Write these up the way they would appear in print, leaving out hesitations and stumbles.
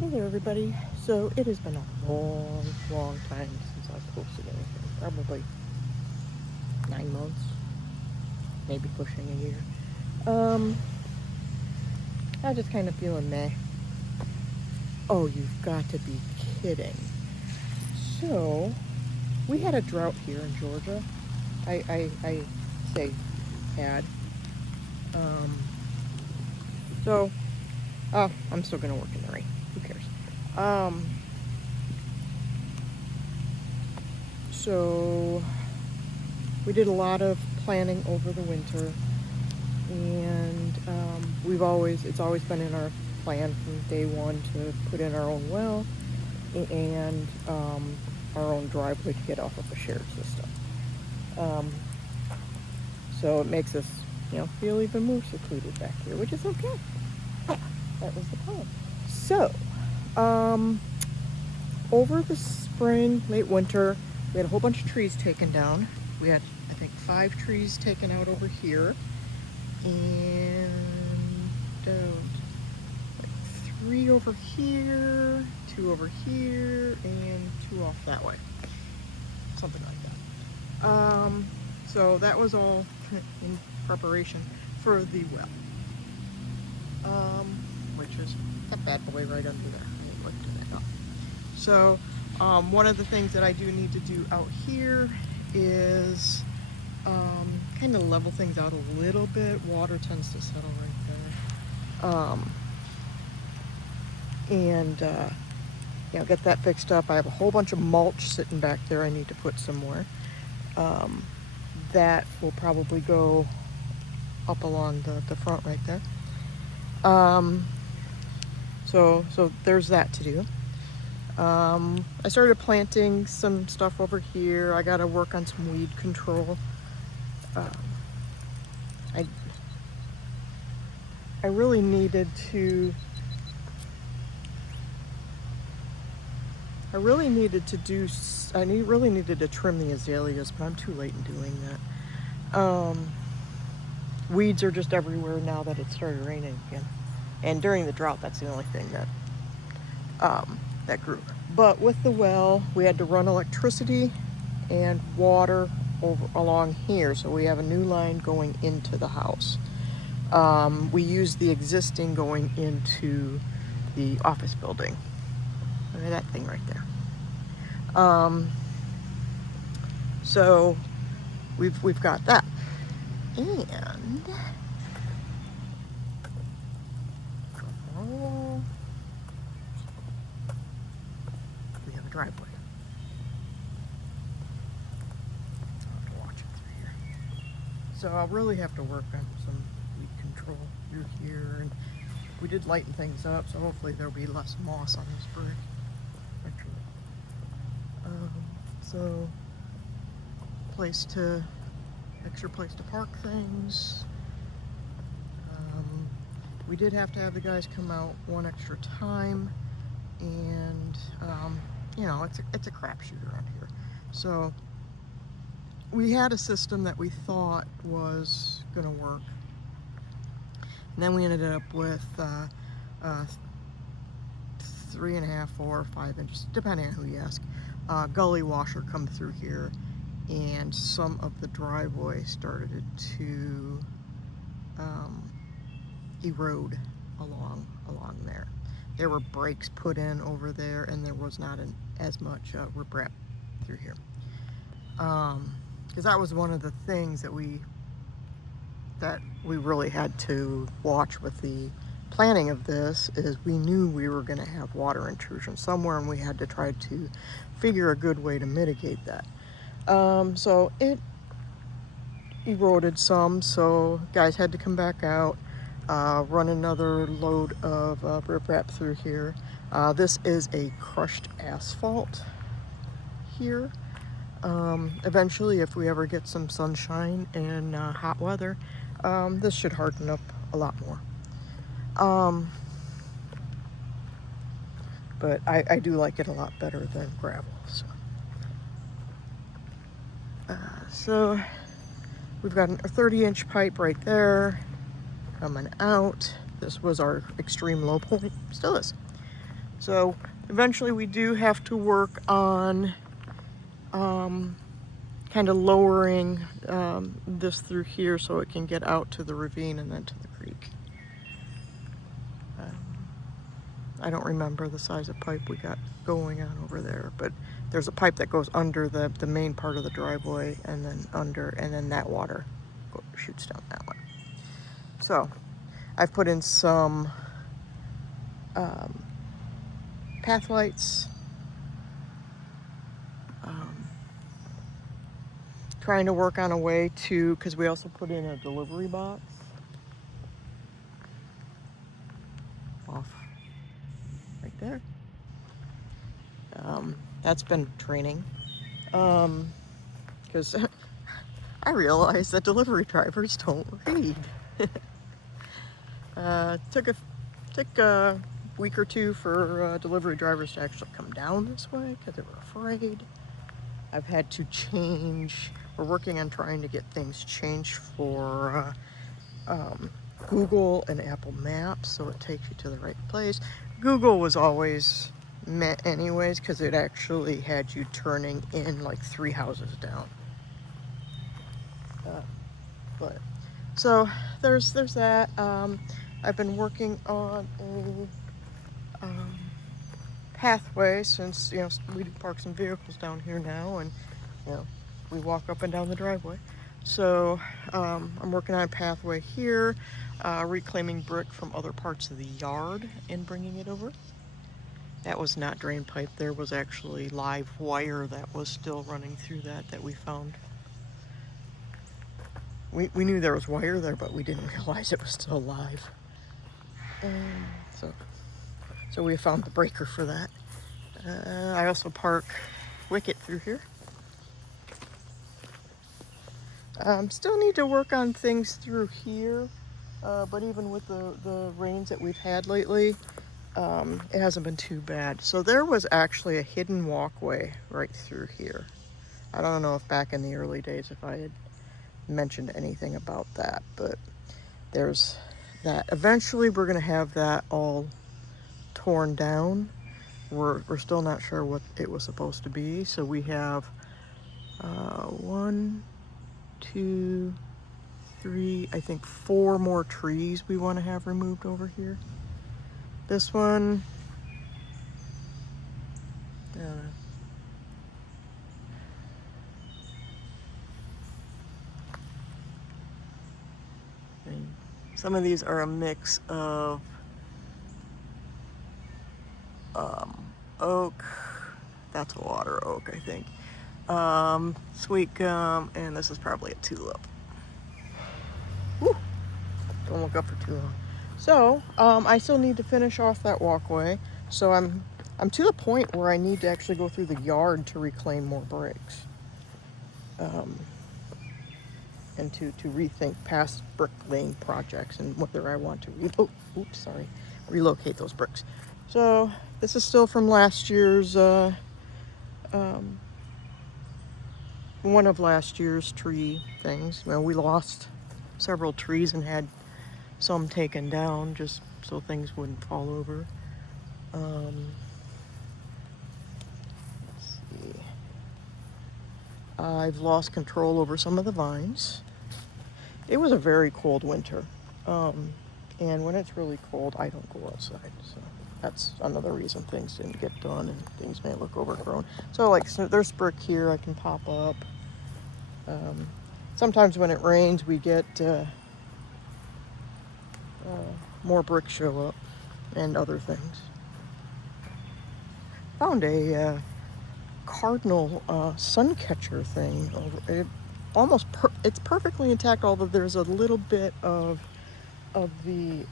Hey there, everybody. So it has been a long, long time since I've posted anything. Probably 9 months, maybe pushing a year. Um, I just kind of feeling meh. Oh, you've got to be kidding. So we had a drought here in Georgia. I say had. Um, so I'm still gonna work in the rain. Who cares? Um, so we did a lot of planning over the winter, and it's always been in our plan from day one to put in our own well and our own driveway to get off of a shared system. Um, so it makes us, feel even more secluded back here, which is okay. That was the plan. So, um, over the spring, late winter, we had a whole bunch of trees taken down. We had, I think, 5 trees taken out over here, and uh, like 3 over here, 2 over here, and 2 off that way. Something like that. So that was all in preparation for the well, which is that bad boy right under there. I lifted it up. So one of the things that I do need to do out here is kind of level things out a little bit. Water tends to settle right there. And get that fixed up. I have a whole bunch of mulch sitting back there I need to put somewhere. That will probably go up along the front right there. So there's that to do. I started planting some stuff over here. I got to work on some weed control. I I really needed to. I really needed to do. Really needed to trim the azaleas, but I'm too late in doing that. Weeds are just everywhere now that it started raining again, and during the drought, that's the only thing that grew. But with the well, we had to run electricity and water over along here, so we have a new line going into the house. We used the existing going into the office building. Look at that thing right there. So we've got that, and we have a driveway. I'll have to watch it through here. So I'll really have to work on some weed control through here, and we did lighten things up, so hopefully there'll be less moss on this brick. So extra place to park things. We did have to have the guys come out one extra time, and it's a crapshoot around here. So we had a system that we thought was gonna work, and then we ended up with 3.5, 4, 5 inches, depending on who you ask. Gully washer come through here, and some of the driveway started to erode along there. There were breaks put in over there, and there was not as much riprap through here. Because that was one of the things that we really had to watch with the planning of this, is we knew we were going to have water intrusion somewhere, and we had to try to figure a good way to mitigate that. So it eroded some, so guys had to come back out, run another load of riprap through here. This is a crushed asphalt here. Eventually, if we ever get some sunshine and hot weather, this should harden up a lot more. But I do like it a lot better than gravel. So we've got a 30-inch pipe right there coming out. This was our extreme low point, still is. So eventually we do have to work on kind of lowering this through here so it can get out to the ravine and then to the creek. I don't remember the size of pipe we got going on over there, but there's a pipe that goes under the main part of the driveway and then under, and then that water shoots down that way. So I've put in some path lights, trying to work on a way to, because we also put in a delivery box off right there. That's been training, because I realized that delivery drivers don't read. Took a week or two for delivery drivers to actually come down this way because they were afraid. I've had to change. We're working on trying to get things changed for Google and Apple Maps so it takes you to the right place. Google was always met anyways because it actually had you turning in like 3 houses down. But so there's that. I've been working on a pathway since we do park some vehicles down here now, and we walk up and down the driveway. So I'm working on a pathway here, reclaiming brick from other parts of the yard and bringing it over. That was not drain pipe. There was actually live wire that was still running through that we found. We knew there was wire there, but we didn't realize it was still live. And so we found the breaker for that. I also park wicket through here. Still need to work on things through here, but even with the rains that we've had lately, it hasn't been too bad. So there was actually a hidden walkway right through here. I don't know if back in the early days if I had mentioned anything about that, but there's that. Eventually we're going to have that all torn down. We're still not sure what it was supposed to be. So we have 1, 2, 3, I think 4 more trees we want to have removed over here. This one, some of these are a mix of oak, that's a water oak, I think, sweet gum, and this is probably a tulip. Woo! Don't look up for too long. So I still need to finish off that walkway. So I'm to the point where I need to actually go through the yard to reclaim more bricks, and to rethink past brick laying projects and whether I want to relocate those bricks. So this is still from last year's, one of last year's tree things. Well, we lost several trees and had some taken down just so things wouldn't fall over. Let's see. I've lost control over some of the vines. It was a very cold winter. And when it's really cold, I don't go outside. So that's another reason things didn't get done and things may look overgrown. So there's brick here I can pop up. Sometimes when it rains, we get more bricks show up and other things. Found a cardinal sun catcher thing. It's perfectly intact, although there's a little bit of the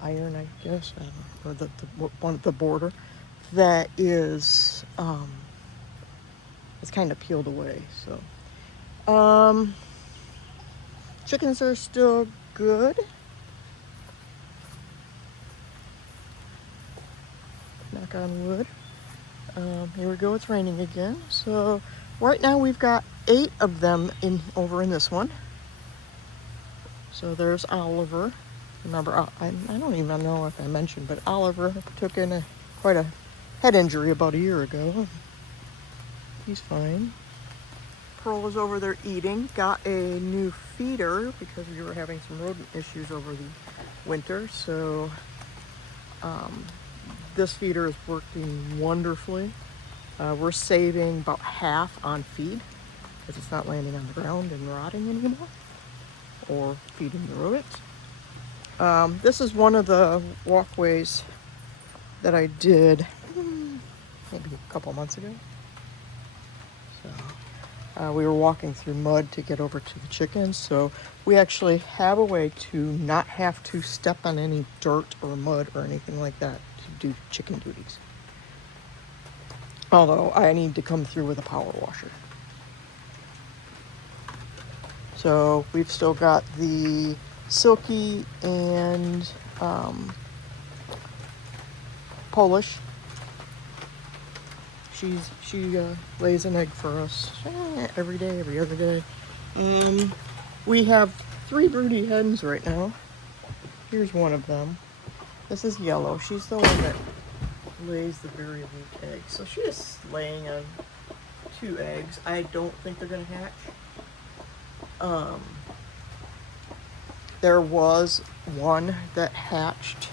iron, I guess, or the border that is it's kind of peeled away. So chickens are still good. Knock on wood. Here we go, it's raining again. So right now we've got 8 of them over in this one. So there's Oliver. remember, I don't even know if I mentioned, but Oliver took in quite a head injury about a year ago. He's fine. Pearl was over there eating, got a new feeder because we were having some rodent issues over the winter. So this feeder is working wonderfully. We're saving about half on feed because it's not landing on the ground and rotting anymore or feeding the rodents. This is one of the walkways that I did maybe a couple months ago. So we were walking through mud to get over to the chickens, so we actually have a way to not have to step on any dirt or mud or anything like that to do chicken duties. Although I need to come through with a power washer. So we've still got the Silky and Polish. She lays an egg for us every day, every other day. We have 3 broody hens right now. Here's one of them. This is Yellow. She's the one that lays the very weak eggs. So she is laying on 2 eggs. I don't think they're gonna hatch. There was one that hatched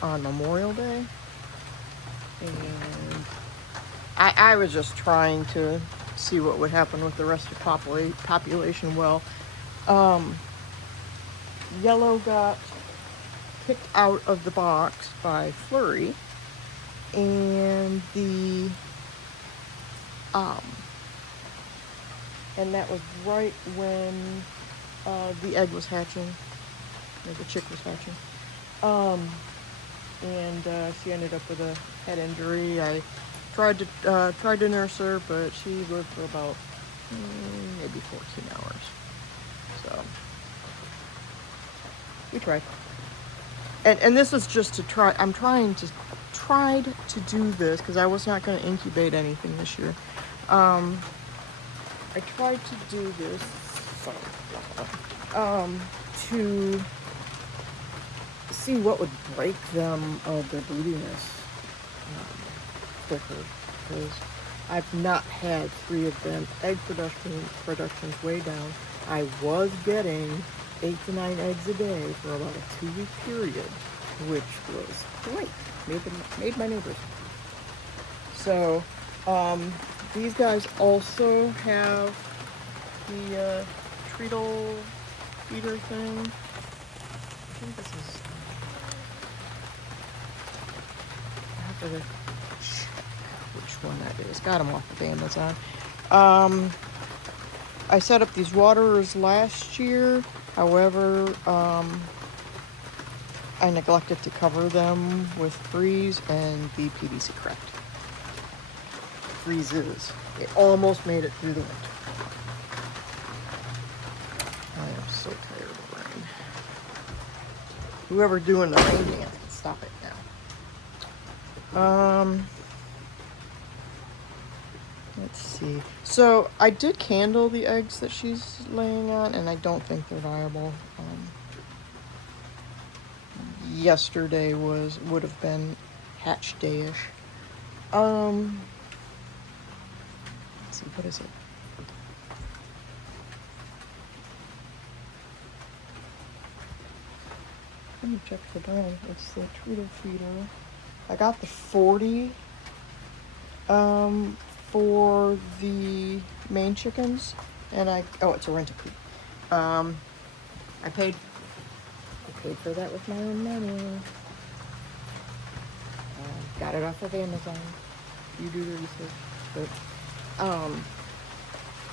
on Memorial Day. And I was just trying to see what would happen with the rest of the population. Well, Yellow got kicked out of the box by Flurry, and and that was right when the egg was hatching, or the chick was hatching. And she ended up with a head injury. I tried to nurse her, but she lived for about maybe 14 hours. So we tried. And this is just to try. I'm tried to do this because I was not going to incubate anything this year. I tried to do this to see what would break them of their broodiness quicker, because I've not had 3 of them. Egg production's way down. I was getting 8 to 9 eggs a day for about a 2-week period, which was great. Made my neighbors. So these guys also have the treacle feeder thing. I think this is. I have to check which one that is. Got them off of Amazon. I set up these waterers last year. However, I neglected to cover them with freeze, and the PVC cracked. Freezes. It almost made it through the winter. I am so tired of the rain. Whoever's doing the rain dance can stop it now. Let's see. So I did candle the eggs that she's laying on, and I don't think they're viable. Yesterday would have been hatch day-ish. Let's see, what is it? Let me check the brand. It's the treacle feeder. I got the 40 for the main chickens, and it's a rent-a-coop. I paid for that with my own money. Got it off of Amazon. You do the research,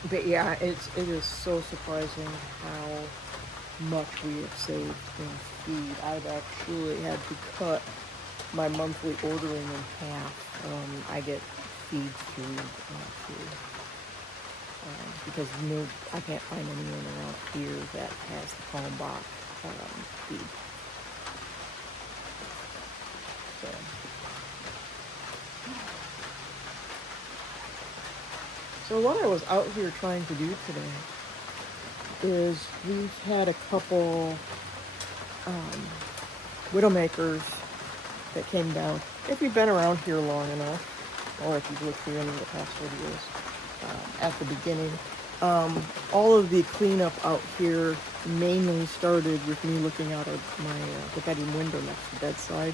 but yeah, it is so surprising how much we have saved in feed. I've actually had to cut my monthly ordering in half. I get feed through food because I can't find anyone around here that has the Kalmbach feed. So what I was out here trying to do today is we've had a couple widowmakers that came down. If you've been around here long enough, or if you've looked through any of the past videos at the beginning, all of the cleanup out here mainly started with me looking out of my the bedroom window next to the bedside,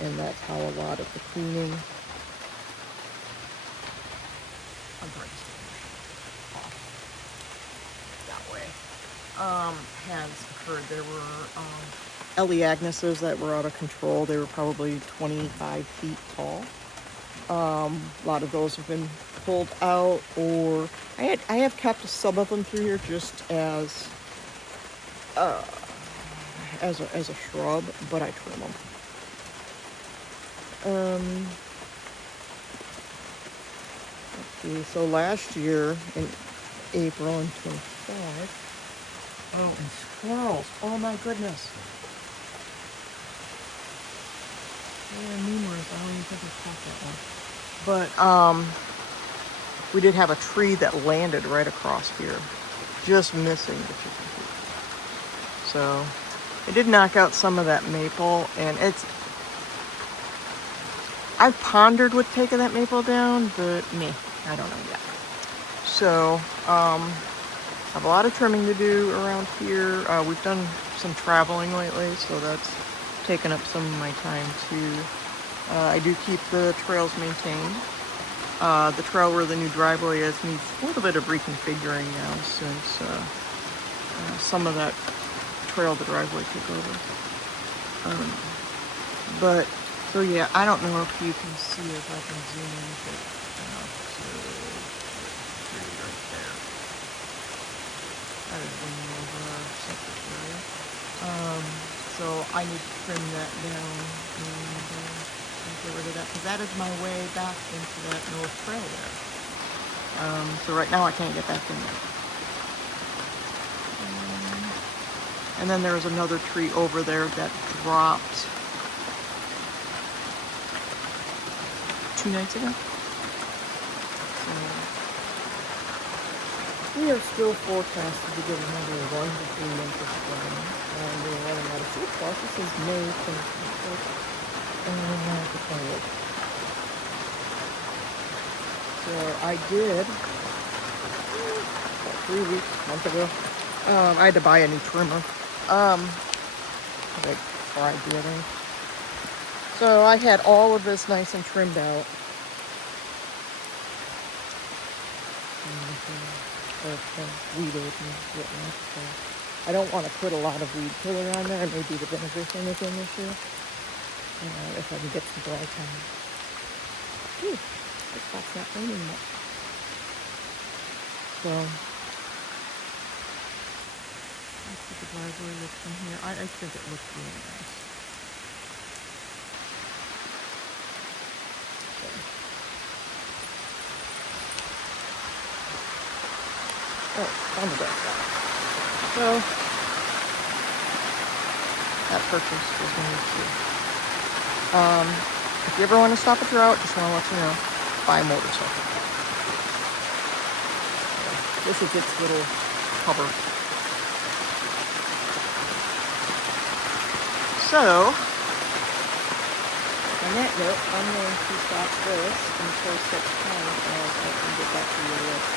and that's how a lot of the cleaning that way has occurred. There were Ellie Agneses that were out of control. They were probably 25 feet tall. A lot of those have been pulled out, or I have kept some of them through here just as a shrub, but I trim them. Let's see. So last year in April and 25. Oh, and squirrels! Oh my goodness! There are numerous. I don't even think I caught that one. But we did have a tree that landed right across here, just missing the chicken coop. So it did knock out some of that maple, and I've pondered with taking that maple down, but I don't know yet. So I have a lot of trimming to do around here. We've done some traveling lately, so that's taken up some of my time too. I do keep the trails maintained. The trail where the new driveway is needs a little bit of reconfiguring now, since some of that trail the driveway took over. But so yeah, I don't know if you can see, if I can zoom into it. Right there. That is leaning over our septic area. So I need to trim that down and get rid of that, because that is my way back into that north trail there. So right now I can't get back in there. And then there was another tree over there that dropped 2 nights ago. So we are still forecasted to get another 1 to 3 inches of rain. And we're running out of seed plus. This is May 24th. And we're now at the 28th. So I did, about 3 weeks, a month ago, I had to buy a new trimmer. Before I do anything. So I had all of this nice and trimmed out. Weeded and whatnot. So I don't want to put a lot of weed killer on there. Maybe the vinegar thing again this year. If I can get some dry time. Whew, this spot's not raining much. So let's see the driveway looks from here. I think it looks really nice. Oh, on the dark side. So that purchase was made too. If you ever want to stop at Drought, just want to let you know, buy a motorcycle. This is its little cover. So, on that note, I'm going to stop this until such time as I can get back to your list.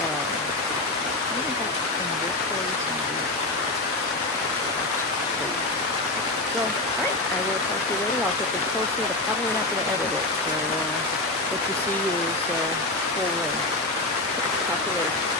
I haven't got some wood place and so, alright, I will talk to you later. I'll get this posted. I'm probably not going to edit it. So, what you see is full ring. Talk to you later.